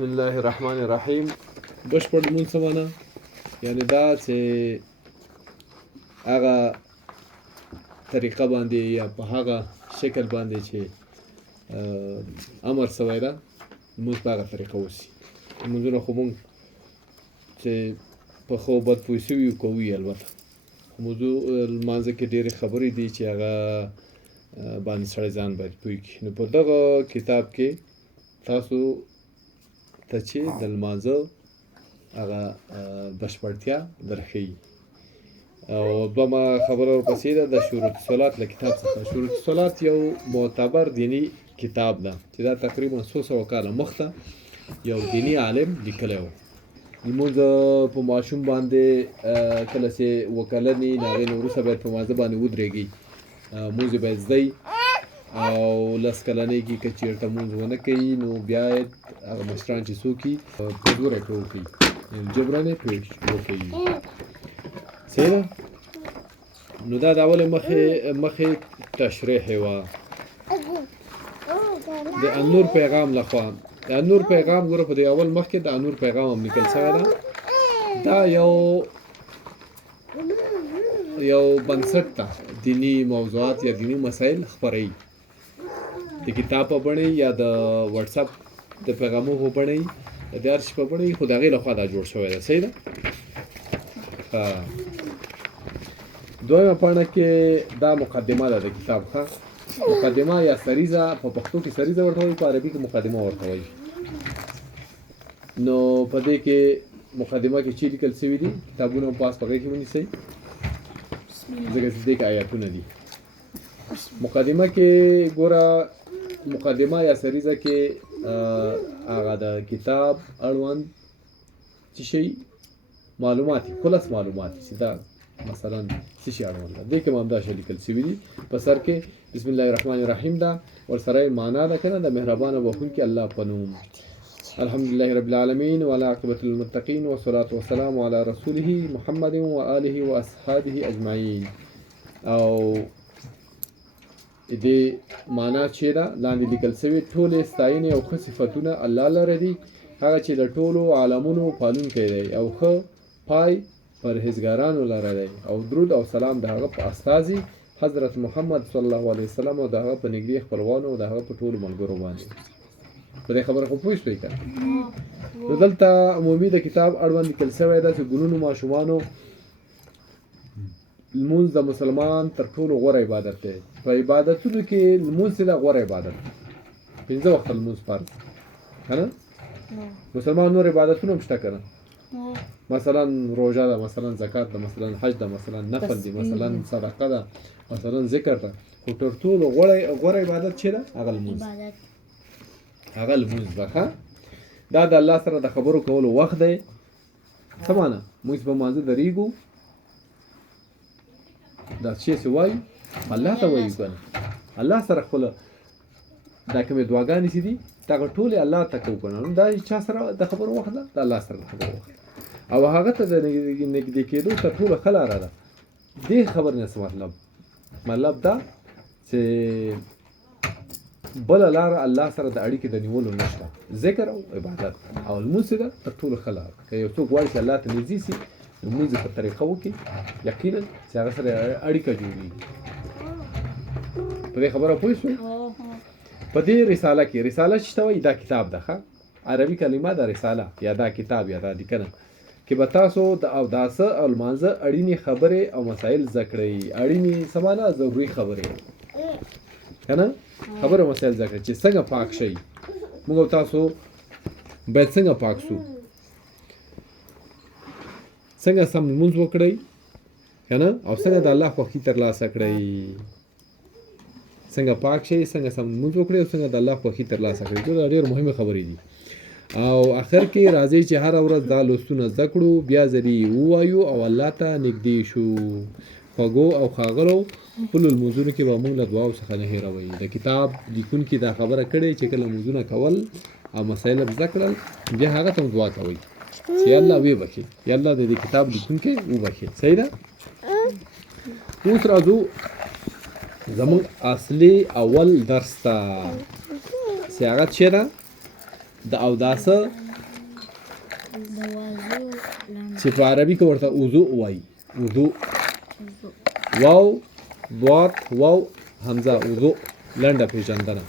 بسم الله الرحمن الرحیم. بشپړ لمونځ څه معنا؟ یعنې دا چې هغه طریقه باندې یا په هغه شکل باندې چې امر سوی ده لمونځ په هغه طریقه وسي. لمونځونه خو مونږ چې په ښه او بد پوه سوي یو کوو یې البته. موضوع لمانځه کې ډېرې خبرې دي چې هغه باندې سړی ځان باید پوه کړي. نو په دغه کتاب کې تاسو ته چې د لمانځه هغه بشپړتیا درښیي. او دویمه خبره ورپسې ده د شروط صلات له کتاب څخه. شروط صلات یو معتبر دینی کتاب ده چې دا تقریبا 200 کاله مخته یو دینی عالم لیکلی و. لمونځ په ماشوم باندې کله چې اووه کلنې نه هغې نه وروسته باید په مازه باندې ودرېږي، لمونځ یې باید زده وي. او 10 کلنۍ کې که چېرته لمونځ ونه کوي نو بیا هغه مشران چې څوک وي په دوره یې پرې وکوي، جبران یې پرې وکوي. صحیح ده؟ نو دا د اولې مخې تشریح یې وه د انور پیغام لخوا. د انور پیغام ګوره په دې اول مخ کې د انور پیغام هم لیکل شوی ده. دا یو بنسټ ده، دینی موضوعات یا دینی مسایل خپروي د کتاب په بڼه یا د واتساپ د پیغامونو په بڼه یا د هر شي په بڼه خو د هغې لخوا دا جوړ شوی ده. صحیح ده؟ دویمه پاڼه کې دا مقدمه ده د کتاب. ښه مقدمه یا سریزه، په پښتو کې سریزه ورته وایي، په عربي کې مقدمه ورته وایي. نو په دې کې مقدمه کې چې لیکل شوي دي کتابونه هم پاس په هغې کې ونیسئ ځکه چې دې کې آیاتونه دي. مقدمه کې ګوره، مقدمه یا سریزه کې هغه د کتاب اړوند څه شی معلومات دي، خلاص معلومات چې دا مثلا څه شي اړوند ده. دې کې هم همدا شی لیکل شوي دي. په سر کې بسم الله الرحمن الرحیم ده، ورسره یې معنا ده که نه، د مهربانه بخښونکي الله په نوم. الحمدلله رب العالمین والعاقبة للمتقین والصلاة والسلام علی رسوله محمد و آله و اصحابه اجمعین. او دې معنا چې ده لاندې لیکل شوي ټولې ستاینې او ښه صفتونه الله لره دي، هغه چې د ټولو عالمونو پالونکی دی او ښه پای پرهیزګارانو لره دی. او درود او سلام د هغه په استازي حضرت محمد صلی الله علیه وسلم او د هغه په نږدې خپلوانو او د هغه په ټولو ملګرو باندې. په دې خبره خو پوه شوئ که نو دلته عمومي د کتاب اړوند لیکل شوی ده چې ګلونو ماشومانو لمونځ د مسلمان تر ټولو غوره عبادت دی. په عبادتونو کې لمونځ چې ده غوره عبادت دی. 5 وخته لمونځ فرض که نه؟ مسلمان نور عبادتونه هم شته که نه؟ مثلا روژه ده، مثلا زکات ده، مثلا حج ده، مثلا نفل دی، مثلا صدقه ده، مثلا ذکر ده. خو تر ټولو غوره عبادت چې ده هغه لمونځ، هغه لمونځ ده. ښه دا د الله سره د خبرو کولو وخت دی. څه معنا؟ موږ په لمانځه درېږو، دا چې څه وایو الله ته وایو که نه، الله سره خپله دا کومې دعاګانې چې دي دغه ټولې الله ته کوو که نه. دا چا سره د خبرو وخت ده؟ د الله سره د خبرو وخت. او هغه ته د نږدې کېدو تر ټولو ښه لاره ده. دې خبرې نه څه مطلب دا چې بله لاره الله سره د اړیکې د نیولو نشته، ذکر او عبادت. او لمونځ ده تر ټولو ښه لاره. که یو څوک غواړي چې الله ته نږدې شي نو لمونځ په طریقه وکړي، یقینا چې هغه سره اړیکه جوړېږي. په دې خبره پوه شوئ؟ په دې رساله کې، رساله چې ته وایي دا کتاب ده، ښه عربي کلمه ده رساله یا دا کتاب یا دا لیکنه کې به تاسو د اوداسه او لمانځه اړینې خبرې او مسایل زده کړئ. اړینې څه معنا؟ ضروري خبرې که نه؟ خبره مسایل زده کړئ چې څنګه پاک شئ. موږ او تاسو باید څنګه پاک شو، څنګه سم لمونځ وکړئ که نه، او څنګه د الله خوښي ترلاسه کړئ. څنګه پاک شئ، څنګه سم لمونځ وکړئ او څنګه د الله خوښي ترلاسه کړئ. دا ډېرې مهمې خبرې دي. او آخر کې راځي چې هره ورځ دا لوستونه زده کړو، بیا ځلې ووایو او الله ته نږدې شو. خوږو او ښاغلو خپلو لمونځونو کې به موږ له دعاو څخه نه هېروئ. د کتاب لیکونکي دا خبره کړې چې کله لمونځونه کول او مسایل زده کړل بیا هغه ته هم دعا کوئ چې یا الله ویې بخښي، یا الله د دې کتاب لیکونکی وبخښي. صحیح ده؟ اوس راځو زموږ اصلي اول درس ته چې هغه چې ده د اوداسه چې په عربي کې ورته وضو وایي وضو واو ضاد واو همزه وضو لنډه پیژندنه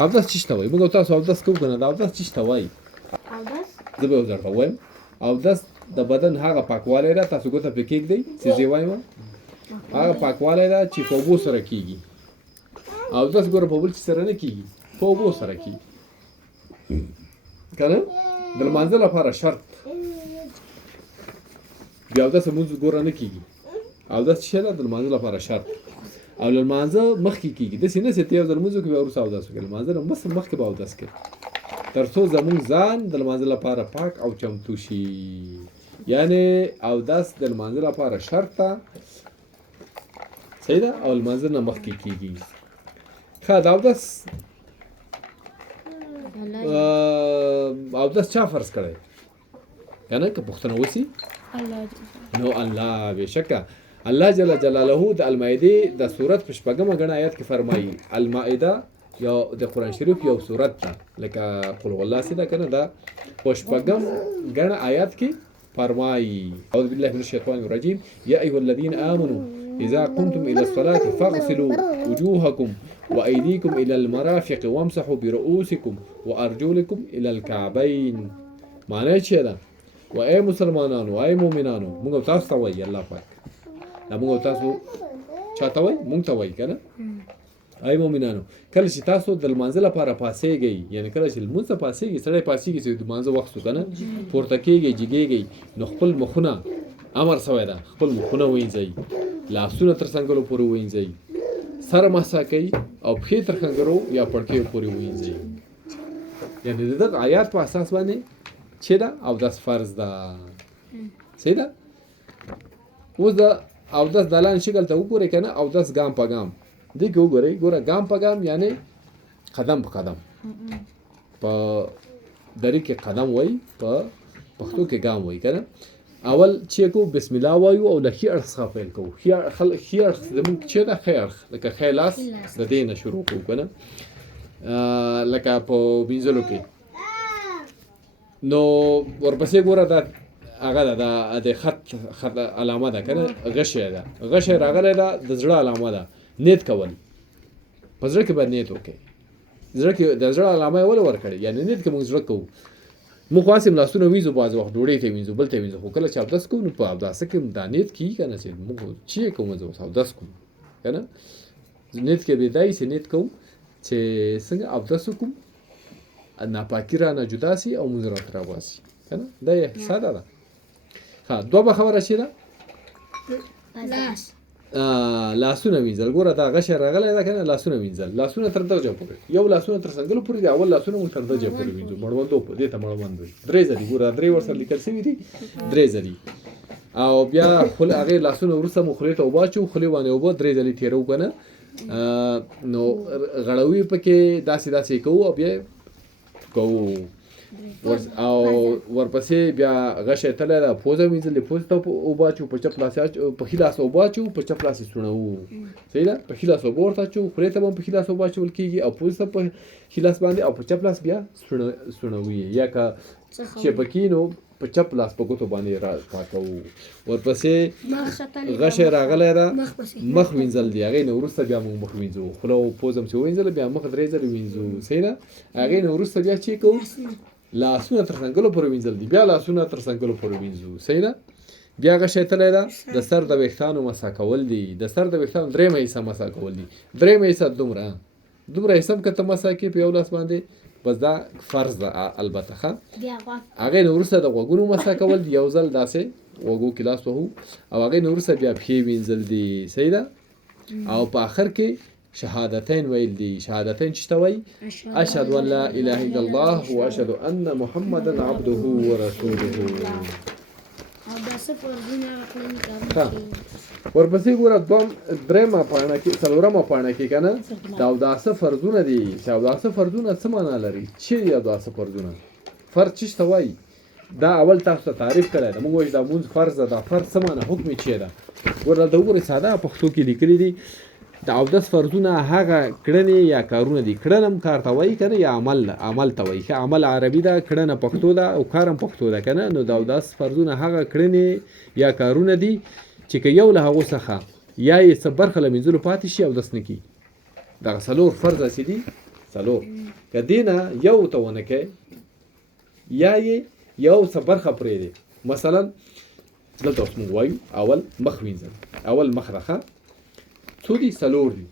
اودس څه ته وایي موږ تاسو اودس کوو که نه د اودس څه ته وایي زه به درته وایم اودس د بدن هغه پاکوالی ده تاسو ګوته پرې کېږدئ چې زه وایم هغه پاکوالی ده چې په اوبو سره کېږي اودس ګوره په بل څه سره نه کېږي په اوبو سره کېږي که نه د لمانځه لپاره شرط بیا اودس لمونځ ګوره نه کېږي اودس څه شی ده د لمانځه لپاره شرط او له لمانځه مخکې کېږي داسې نه چې ته یو ځل لمونځ وکړې بیا وروسته اودس وکړې لمانځه نه مخکې به اودس کوې تر څو زموږ ځان د لمانځه لپاره پاک او چمتو شي یعنې اودس د لمانځه لپاره شرط ده صحیح ده او لمانځه نه مخکې کېږي ښه د اودس اودس چا فرض کړی که نه که پوښتنه وسي نو الله بېشکه الله جل جلاله د المائده د سورت په شپږمه ګڼه آیات کې فرمایي المائده یو د قرآن شریف یو سورت ده لکه قل هو الله سي ده که نه ده په شپږم ګڼه آیات کې فرمایي اعوذ بالله من الشیطان الرجیم یا ایها الذین آمنوا اذا قمتم الى الصلاة فاغسلوا وجوهكم وأيديكم إلى المرافق وامسحوا برؤوسكم وأرجلكم إلى الكعبين معنی چیه ده و ای مسلمانانو ای مؤمنانو موږ تاسو ته وایي الله پاک دا موږ تاسو چاته وایي موږ ته وایي که نه ای مؤمنانو کله چې تاسو د لمانځه لپاره پاڅېږئ یعنې کله چې لمونځ ته پاڅېږئ سړی پاڅېږي چې د لمانځه وخت شو که نه پورته کېږئ جګېږئ نو خپل مخونه امر شوی ده خپل مخونه وینځئ لاسونه تر څنګلو پورې وینځئ سر مسح کوي او پښې تر خنګرو یا پړکیو پورې وینځي یعنې د دغه آیات په اساس باندې چې ده اودس فرض ده صحیح ده اوس د اودس د لاندې شکل ته وګورئ که نه اودس ګام په ګام دې کې وګورئ ګوره ګام په ګام یعنې قدم په قدم په دري کې قدم وایي په پښتو کې ګام وایي که نه اول چې کو بسم الله وایو او له ښي اړخ څخه پیل کوو ښي اړخ زموږ چې ده ښی اړخ لکه ښی لاس د دې نه شروع کوو که نه لکه په وینځلو کې نو ورپسې ګوره دا هغه ده د خط علامه ده که نه غشی ده غشی راغلی ده د زړه علامه ده نیت کول په زړه کې باید نیت وکړئ زړه کې د زړه علامه یې ولې ورکړې یعنې نیت کې موږ زړه کوو موږ خو هسې لاسونه وینځو بعض وخت ډوډۍ ته وینځو بل ته وینځو خو کله چې اودس کوو نو په اوداسه کې دا نیت کېږي که نه چې موږ چې کوو زه اوس اودس کوم که نه نیت کې به دا وي چې نیت کوو چې څنګه اودس وکړو ناپاکي رانه جدا سي او مونځ راته راباسي که نه دا یې ساده ده ښه دوه خبره چې ده لاسونه وینځل ګوره دا غشی راغلی ده که نه لاسونه وینځل لاسونه تر درجه پورې یو لاسونه تر څنګلو پورې دي اول لاسونه موږ تر درجه پورې وینځو مړوندو دې ته مړوند وایي درې ځلې ګوره درې ورسره لیکل شوي دي درې ځلې او بیا هغې لاسونه وروسته مو خولې ته اوبه اچوو خولې باندې اوبه درې ځلې تېروو که نه نو غړوي پکې داسې کوو او بیا کوو او ورپسې بیا غشی تلی ده پوزه وینځلې پوزې ته اوبه اچوو په چپ لاس په ښي لاس اوبه اچوو په چپ لاس یې سوڼوو صحیح ده په ښي لاس اوبه ورته اچوو خولې ته به هم په ښي لاس اوبه اچول کېږي او پوزې ته په ښي لاس باندې او په چپ لاس بیا سوڼوي یا که چپکي نو په چپ لاس په ګوتو باندې را پاکوو ورپسې غشی راغلی ده مخ وینځل دي هغې نه وروسته بیا موږ مخ وینځو خوله او پوز هم چې ووینځله بیا مخ درې ځلې وینځو صحیح ده هغې نه وروسته بیا چې کوو لاسونه تر څنګلو پورې وینځل دي بیا لاسونه تر څنګلو پورې وینځو صحیح ده بیا غشی تلی ده د سر د ویښتانو مسح کول دي د سر د ویښتانو درېیمه حصه مسح کول دي درېیمه حصه دومره حصه هم که ته مسح کړې په یو لاس باندې بس دا فرض ده البته ښه هغې نه وروسته د غوږونو مسح کول دي یو ځل داسې غوږو کې لاس وهو او هغې نه وروسته بیا پښې وینځل دي صحیح ده او په آخر کې شهادتين ویل دي شهادتين چې ته وایي اشهد ان لا اله الا الله واشهد ان محمدا عبده ورسوله ورپسې ګوره درېیمه پاڼه کې څلورمه پاڼه کې که نه د اوداسه فرضونه دي چې اوداسه فرضونه څه معنا لري چې دي اوداسه فرضونه فرض چې ته وایي دا اول تاسو ته تعریف کړی ده موږ وایو دا مونځ فرض ده دا فرض څه معنا حکم یې چې ده ګوره دلته وګورئ ساده پښتو کې لیکلي دي د اودس فرضونه هغه کړنې یا کارونه دي. کړنم کار ته وایي که نه، یا عمل ته وایي. ښه، عمل عربي ده، کړنه پښتو ده او کارم پښتو ده که نه. نو د اودس فرضونه هغه کړنې یا کارونه دي چې که یو له هغو څخه یا یې څه برخه له مینځلو پاتې شي اودس نه کېږي. دغه څلور فرض داسې دي، څلور. که دې نه یو ته ونه کوې یا یې یو څه برخه پرېږدې، مثلا دلته اوس موږ وایو اول مخ وینځل، اول مخ راښه څو دي؟ څلور دي.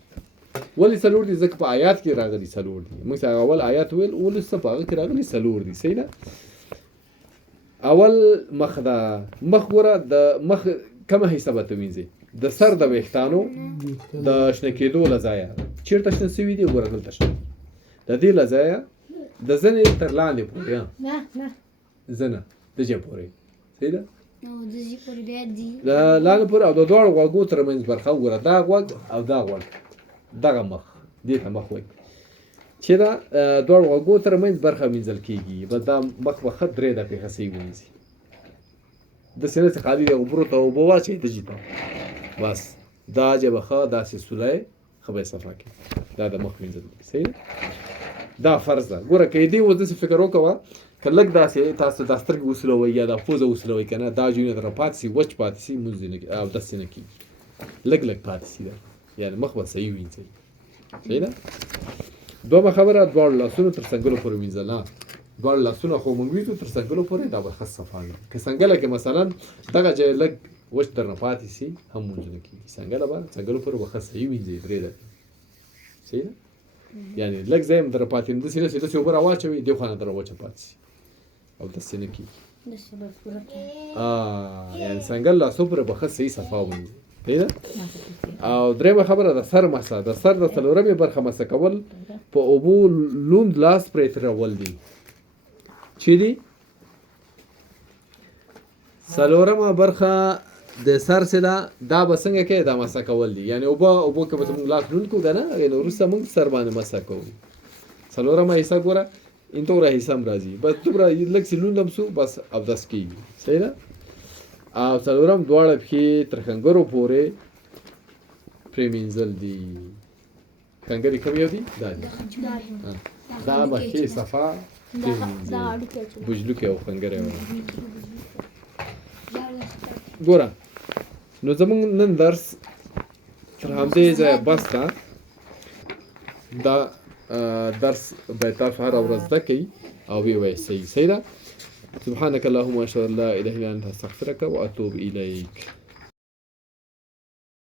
ولې څلور دي؟ ځکه په آیات کې راغلي څلور دي. موږ چې اول آیات ویل ولسته په هغه کې راغلي څلور دي. صحیح ده؟ اول مخ ده. مخ ګوره د مخ کومه حصه به ته وینځې؟ د سر د ویښتانو د شنه کېدو له ځایه چېرته شنه سوي دي؟ ګوره دلته شنه د دې له ځایه د زنې تر لاندې پورې، زنه د جې پورې. صحیح ده؟ لاندې پورې او د دواړو غوږو تر منځ برخه وګوره، دا غوږ او دا غوږ، دغه مخ، دې ته مخ وایي چې دا دواړو غوږو تر منځ برخه وینځل کېږي. بس دا مخ به ښه 3 دقیقې صحیح وینځي. داسې نه چې خالي د اوبرو ته اوبه واچوي ته جي ته، بس دا جې به ښه داسې سولی ښه به یې صفا کړي. دا د مخ وینځل دي. صحیح ده؟ دا فرض ده. ګوره که یې دې اوس داسې فکر وکوه که لږ داسې تاسو دا سترګې وسولوئ یا دا پوزه وسولوئ که نه، دا جوینه درنه پاتې شي، وچ پاتې شي، مونځ یې نه اودس یې نه کېږي. لږ پاتې شي دا، یعنې مخ به صحیح وینځئ. صحیح ده؟ دومه خبره دواړو لاسونو تر څنګلو پورې وینځل. نه، دواړو لاسونه خو مونږ وینځو تر څنګلو پورې، دا به ښه صفا وي. که څنګله کې مثلا دغه ځای لږ وچ درنه پاتې شي هم مونځ نه کېږي. څنګلو پورې به ښه صحیح وینځئ 3 دقیقې. صحیح ده؟ یعنې لږ ځای هم درنه پاتې داسې نه چې داسې اوبه راواچوئ دې خوا نه درنه وچه پاتې شي او داسې نه کېږي. یعنې څنګل لاسو پورې به ښه صحیح صفا وینځئ. صحیح ده؟ او درېیمه خبره د سر مسه. د سر د څلورمې برخه مسه کول په اوبو لوند لاس پرې تېرول دي. چې دي څلورمه برخه د سر چې ده، دا به څنګه کوې؟ دا مسه کول دي. یعنې اوبو که به موږ لاس لوند کړو که نه، نو وروسته موږ سر باندې مسه کوو. څلورمه حصه ګوره اینطوره حصه هم راځي، بس دومره لږ چې لوند هم سو بس اودس کېږي. صحیح ده؟ او څلورم دواړه پښې تر ښنګرو پورې پرې مینځل دي. ښنګرې کوم یو دي؟ دا دي. دا به ښې صفا پرې مینځئ، بجلوکې او ښنګرې. ګوره نو زموږ نن درس تر همدې ځایه بس ده. دا درس باید تاسو هره ورځ زده کوئ او ویې وایئ. صحیح ده؟ سبحانك اللهم واشهد ان لا اله الا انت استغفرك واتوب اليك.